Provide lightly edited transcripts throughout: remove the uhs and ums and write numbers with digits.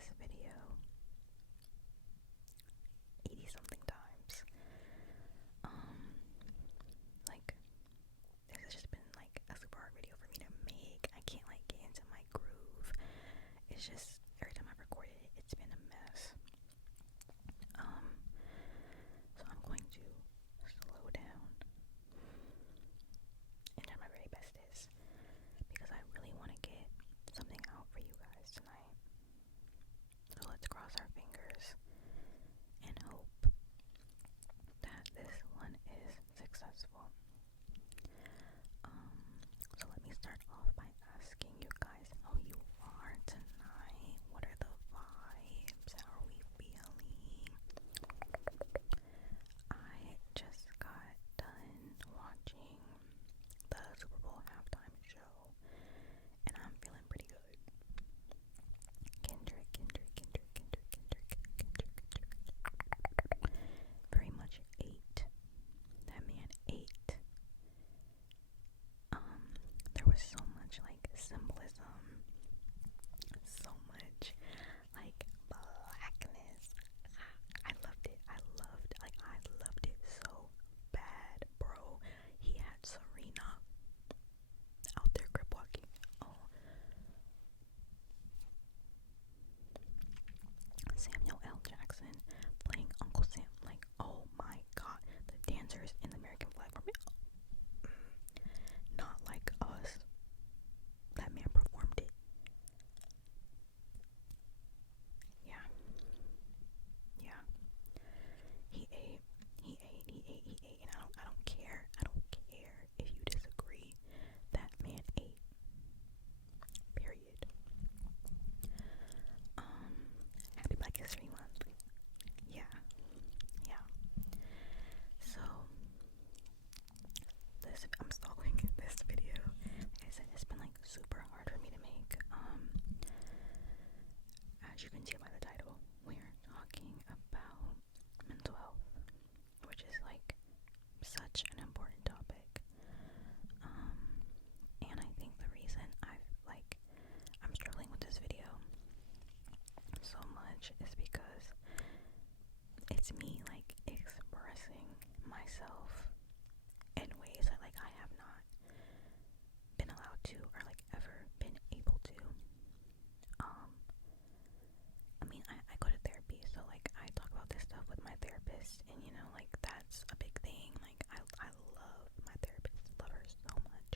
this video 80 something times. Like, this has just been like a super hard video for me to make. I can't like get into my groove. It's just every time I recorded it, it's been a mess. So I'm going to slow down and try my very bestest because I really want to get something out for you guys tonight. So let's cross our fingers and hope that this one is successful. So let me start off by asking you guys how you are tonight. What are the vibes? How are we feeling? I just got done watching the Super Bowl halftime show, and I'm feeling pretty good. Kendrick. Very much ate. That man ate. There was so much like symbolism, so much like blackness. I loved it. I loved it so bad, bro. He had Serena out there grip walking. Oh, Samuel L. Jackson playing Uncle Sam. Like, oh my god, the dancers in the American flag were not like us. That man performed it. Yeah. He ate, and I don't care if you disagree. That man ate. Period. Happy Black History Month. Yeah. So I'm stalling this video. Like I said, it's been like super hard for me to make. As you can see by the title, we're talking about mental health, which is like such an important topic. And I think the reason I'm struggling with this video so much is because it's me like expressing myself in ways that like I have not been allowed to or like ever been able to. I mean, I go to therapy, so like I talk about this stuff with my therapist, and you know, like that's a big thing. Like I love my therapist, love her so much.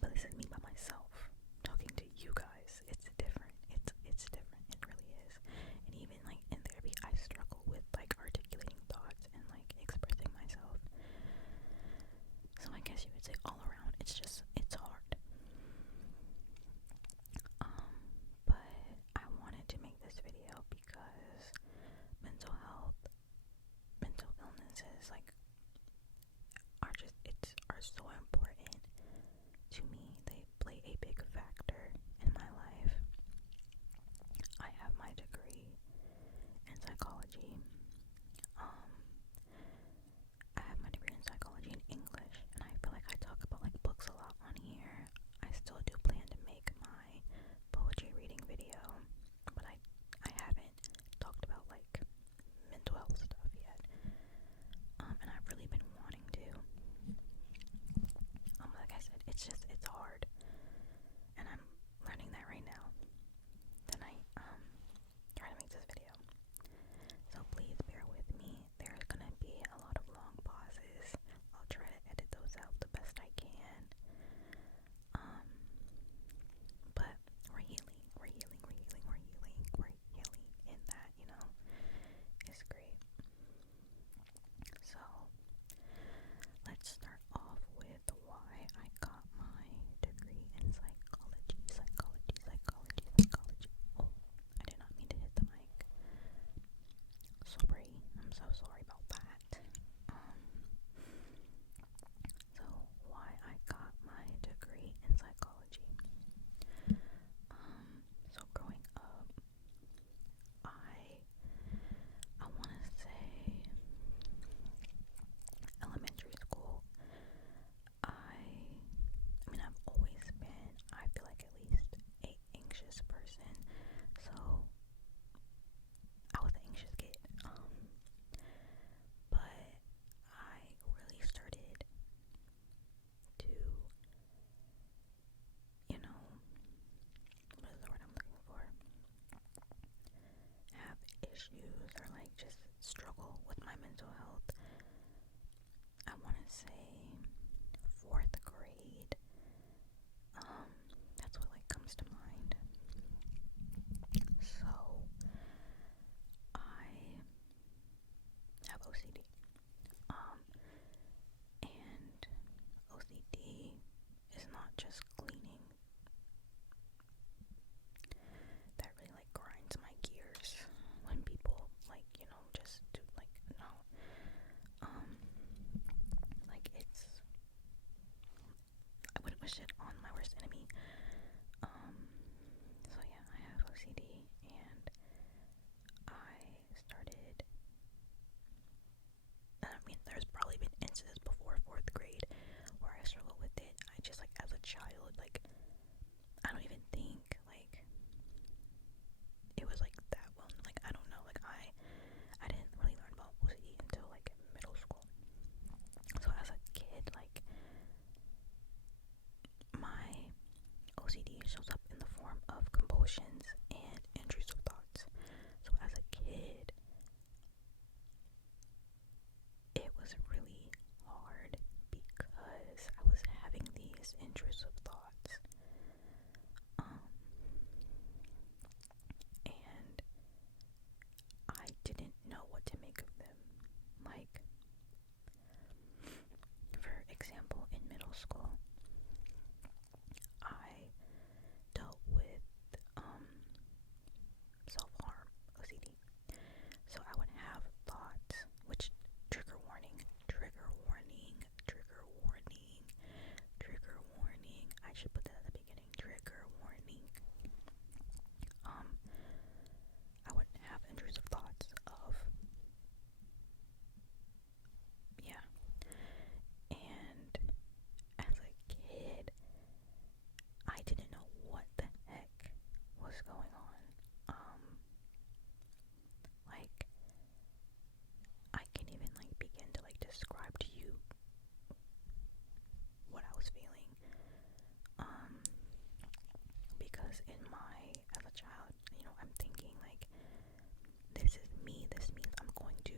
But this is me by myself talking to you guys. It's different. It's different. It really is. And even like in therapy, I struggle with like articulating thoughts and like expressing myself. So I guess you would say all around, it's hard. But I wanted to make this video because mental illnesses like are so important to me. They play a big factor in my life. I have my degree in psychology. I have my degree in psychology and English, and I feel like I talk about like books a lot on here. I still do plan to make my poetry reading video, but I haven't talked about like mental health stuff yet. And I've really been wanting to. mental health, I want to say 4th grade. That's what like comes to mind. So I have OCD. And OCD is not just cleaning. That really like grinds my gears when people like, just do like, no. Like it's, I wouldn't wish it on my worst enemy. So yeah, I have OCD, and I started, there's probably been instances before 4th grade where I struggled with it. I just like, as a child, like, I don't even think like it was like that well, like I don't know, like I didn't really learn about OCD until like middle school. So as a kid, like my OCD shows up in the form of compulsions and intrusive thoughts. So as a kid, it was really hard because I was having these intrusive thoughts. And I didn't know what to make of them. Like, for example, in middle school, I dealt with self-harm, OCD. So I would have thoughts, which trigger warning, trigger warning, trigger warning, trigger warning. I should put that at the beginning, trigger warning. I would have intrusive thoughts of, yeah. And as a kid, I didn't know what the heck was going on. Like, I can't even like begin to like describe to you what I was feeling. Because as a child, I'm thinking like, this is me, this means I'm going to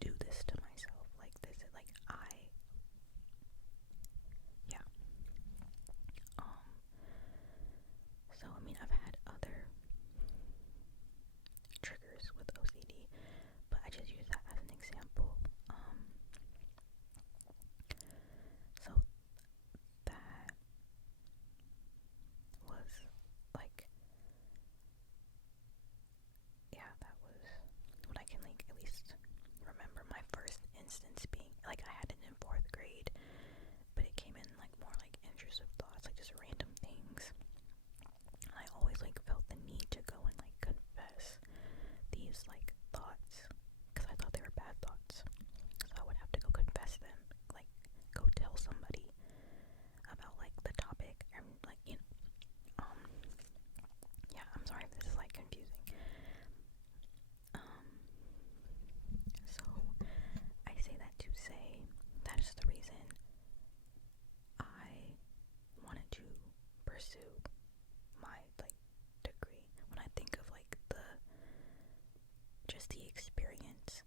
do this to myself. Like, this is like, yeah. So, I've had other triggers with OCD, but I just use that as an example. So that was like, yeah, that was what I can like at least remember my first instance being. Like, I had it in 4th grade, but it came in like more like intrusive thoughts, like just random things. And I always like felt the need to go and like confess these like thoughts, because I thought they were bad thoughts. So I would have to go confess them, like go tell somebody about like the topic, and like, yeah, I'm sorry if this is like confusing. So I say that to say that is the reason I wanted to pursue my like degree. When I think of like just the experience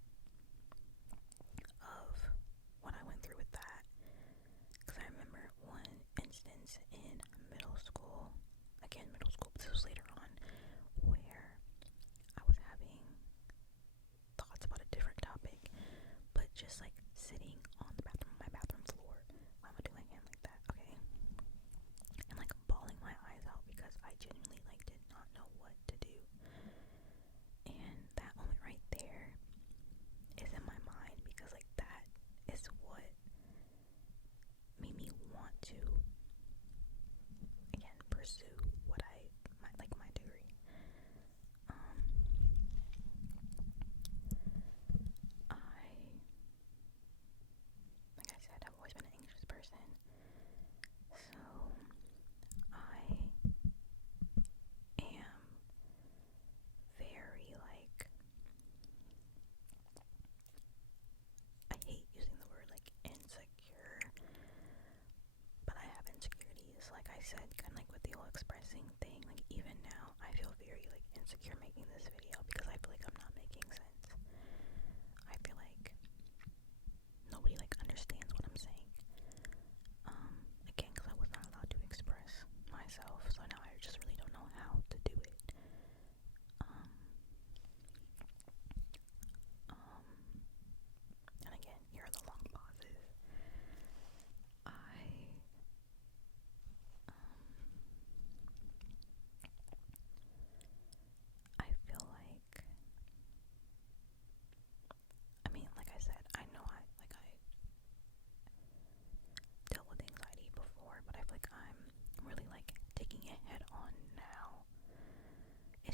of what I went through with that, because I remember one instance in middle school, but this was later on, where I was having thoughts about a different topic, but just like sitting on my bathroom floor. Why am I doing my hand like that? Okay. And like bawling my eyes out because I genuinely like did not know what to do. And that moment right there is in my mind, because like that is what made me want to again pursue my degree. I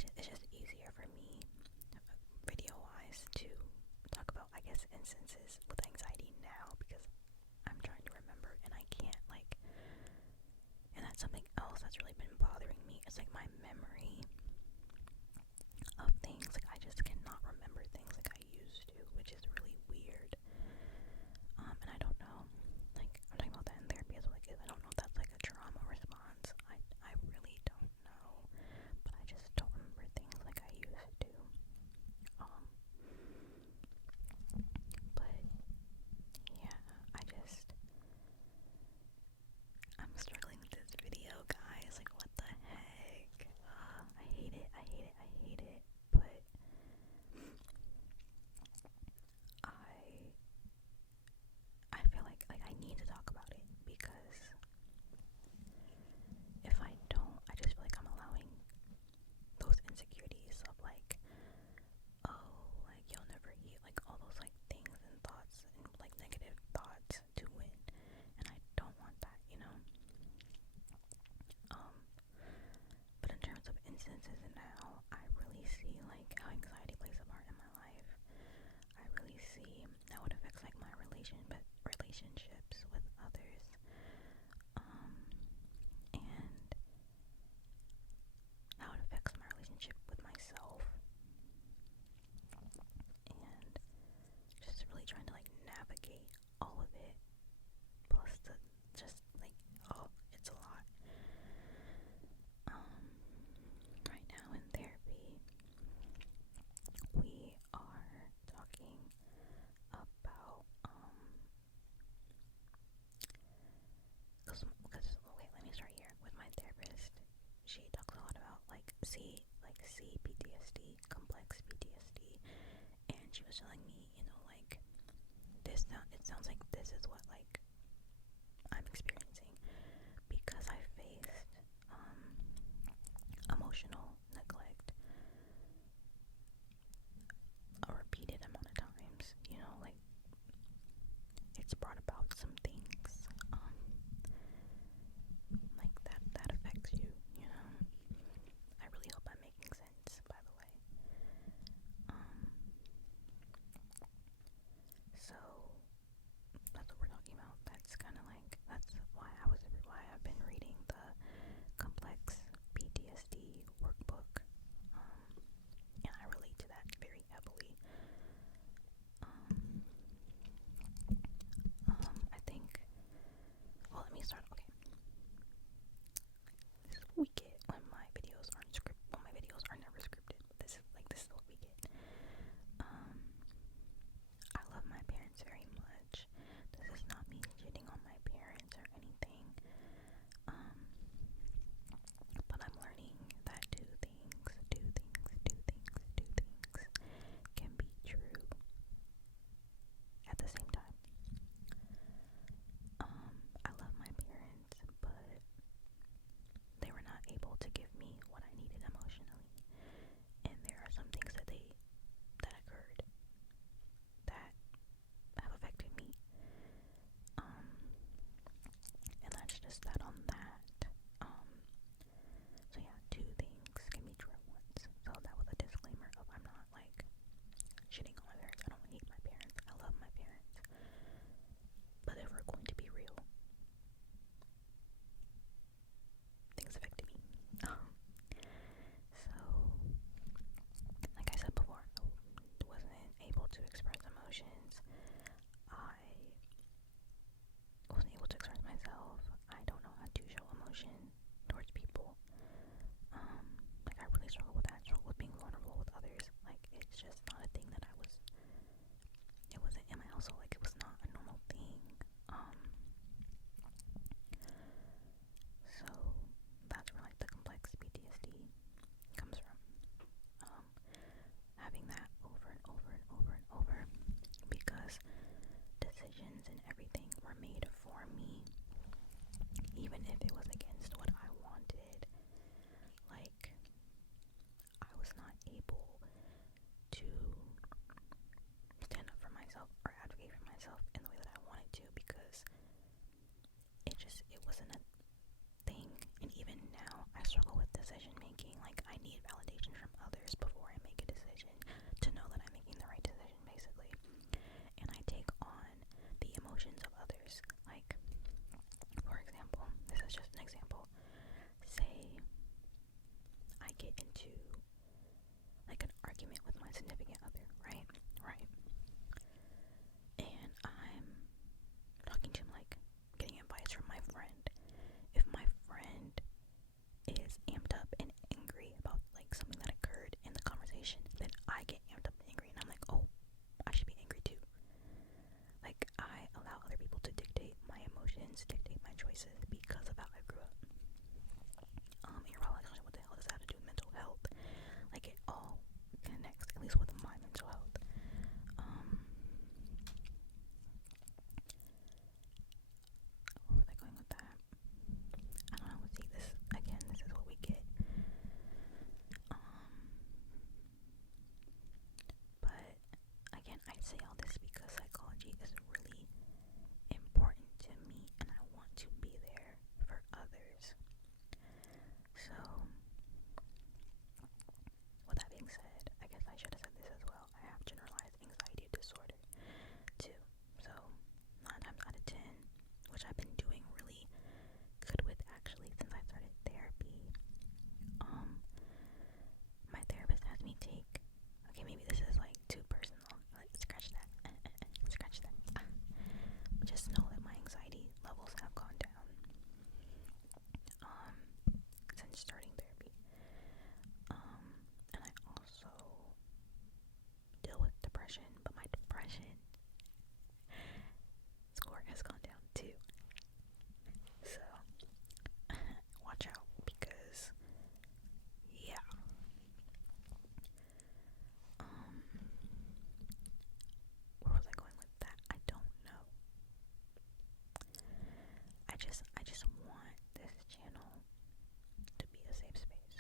it's just easier for me, video-wise, to talk about, I guess, instances with anxiety now, because I'm trying to remember and I can't, like, and that's something else that's really been bothering me. It's like my memory of things, like I just cannot remember things like I used to, which is really weird. And I don't know, like, I'm talking about that in therapy as well, like, I don't know if that's like a trauma response. I really don't know, but I just don't remember things like I used to. But yeah, I'm struggling with this video, guys. Like, what the heck? I hate it. I hate it. I hate it. But I feel like I need to talk about it, because if I don't, I just feel like I'm allowing those insecurities of like, oh, like you'll never eat, like all those like things and thoughts and like negative thoughts to win, and I don't want that, you know. But in terms of instances now, I really see like how anxiety plays a part in my life. I really see how it affects like my relationships with others, and how it affects my relationship with myself, and just really trying to like navigate all of it, plus the just like, oh, it's a lot. Right now in therapy, we are talking about wait, let me start here with my therapist. She talks a lot about like CPTSD, complex PTSD, and she was telling me, you know, like it sounds like this is what like I'm experiencing, because I faced emotional neglect a repeated amount of times, you know, like it's brought about some things like that affects you, you know. I really hope I'm making sense, by the way. So that's what we're talking about. That's kind of like, that's why I've been reading the complex PTSD workbook, and I relate to that very heavily. I think, well, let me start. Okay, this is what we get when my videos aren't scripted. Well, my videos are never scripted. This is what we get. I love my parents very much. This is not me shitting on my parents or anything. But I'm learning that two things can be true at the same time. I love my parents, but they were not able to give me what I needed emotionally. And there are some things that occurred that have affected me. And that's just that on that. So yeah, two things can be true at once. So that was a disclaimer of, I'm not like shitting on my parents. I don't hate my parents. I love my parents. But if we're going to be real, things affected me. So, like I said before, I wasn't able to express emotions. I wasn't able to express myself. I don't know how to show emotion towards people. Like, I really struggle with that. Struggle with being vulnerable with others. Like, it's just not a thing that it wasn't in my household. Like, it was not a normal thing. So that's where like the complex PTSD comes from. Having that over and over and over and over, because decisions and everything were made for me, even if it was against what I wanted. Like, I was not able to stand up for myself or advocate for I need validation from others before I make a decision to know that I'm making the right decision, basically. And I take on the emotions of others. Like, for example, this is just an example. Say I get into like an argument with my significant other, right? Right. And I'm talking to him, like getting advice from my friend. If my friend is amped up and angry about like something that occurred in the conversation, then I get amped up and angry, and I'm like, oh, I should be angry too. Like, I allow other people to dictate my emotions, dictate my choices because of how I grew up. You're probably like, what the hell does that have to do with mental health? Like, it all connects, at least with my mental health. Where was I going with that? I don't know. See, this again, this is what we get. But again, I say all this because psychology is really important to me, and I want to be there for others. So, with that being said, I guess I should have said this as well. I have generalized anxiety disorder too. So, 9 times out of 10, which I've been doing really good with actually since I started therapy. My therapist has me take, okay, maybe this is like too personal. Like, scratch that. Scratch that. Just know that my anxiety levels have gone down since starting therapy. And I also deal with depression, but my depression score has gone down too. So watch out, because yeah. Where was I going with that? I don't know. I just want this channel to be a safe space,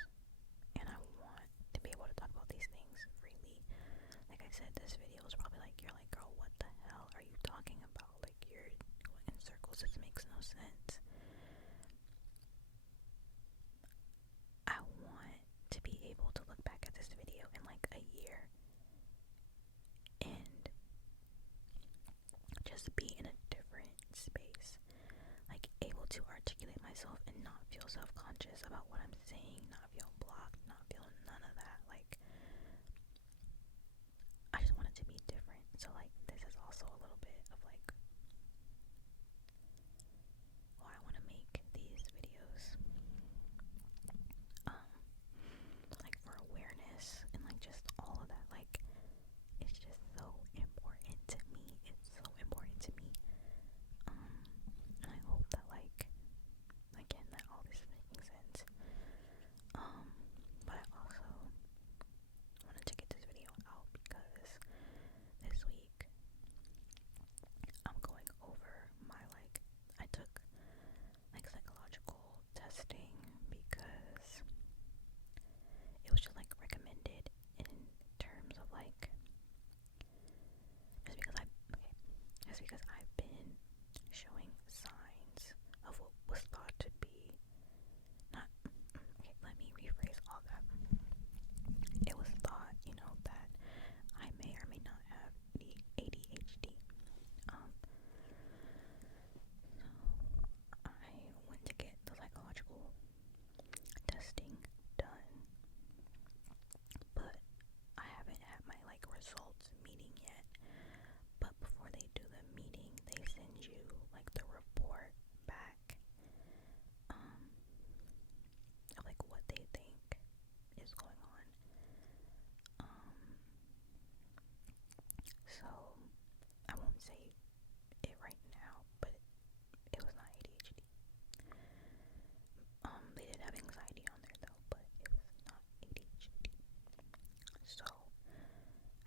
and I want to be able to talk about these things freely. Like I said, this video is probably like, you're like, girl, what the hell are you talking about? Like, you're going in circles. This makes no sense. I want to be able to look back at this video in like a year and just be in a different space, like able to articulate myself and not feel self-conscious about what I'm saying, not feel blocked, not feel none of that. Like, I just want it to be different. So like, this is also a little bit of like why I want to make these videos, like for awareness and like just all of that. Like, it's just so important to me. It's so important to me. And I hope that like, again, that all this is making sense. But I also wanted to get this video out because this week I'm going over my like, I took like psychological testing because it was just like recommended in terms of like, just because I've been showing signs of what was thought to be not, okay, let me rephrase all that. It was thought, that I may or may not have the ADHD. So I went to get the psychological testing done, but I haven't had my like results meeting yet. But before they do the meeting, they send you like the report back of like what they think is going on. So I won't say it right now, but it was not ADHD. They did have anxiety on there though, but it was not ADHD. So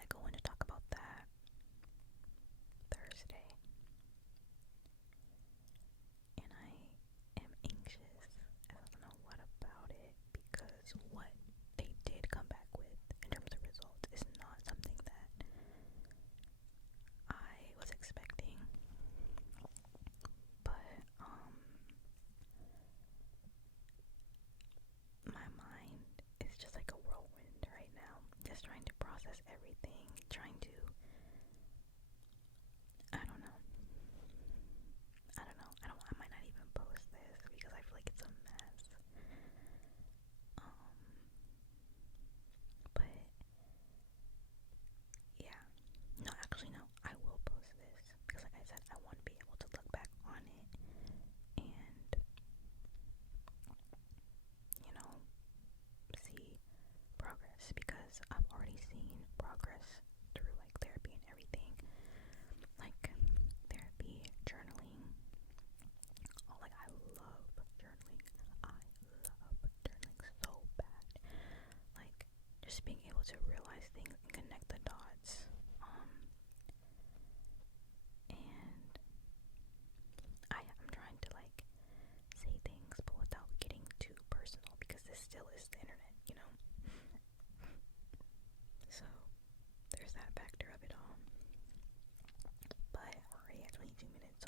I go in to talk about that Thursday, and I am anxious. I don't know what about it, because what they able to realize things and connect the dots. And I'm trying to like say things, but without getting too personal, because this still is the internet, you know? So there's that factor of it all. But we're already at 22 minutes.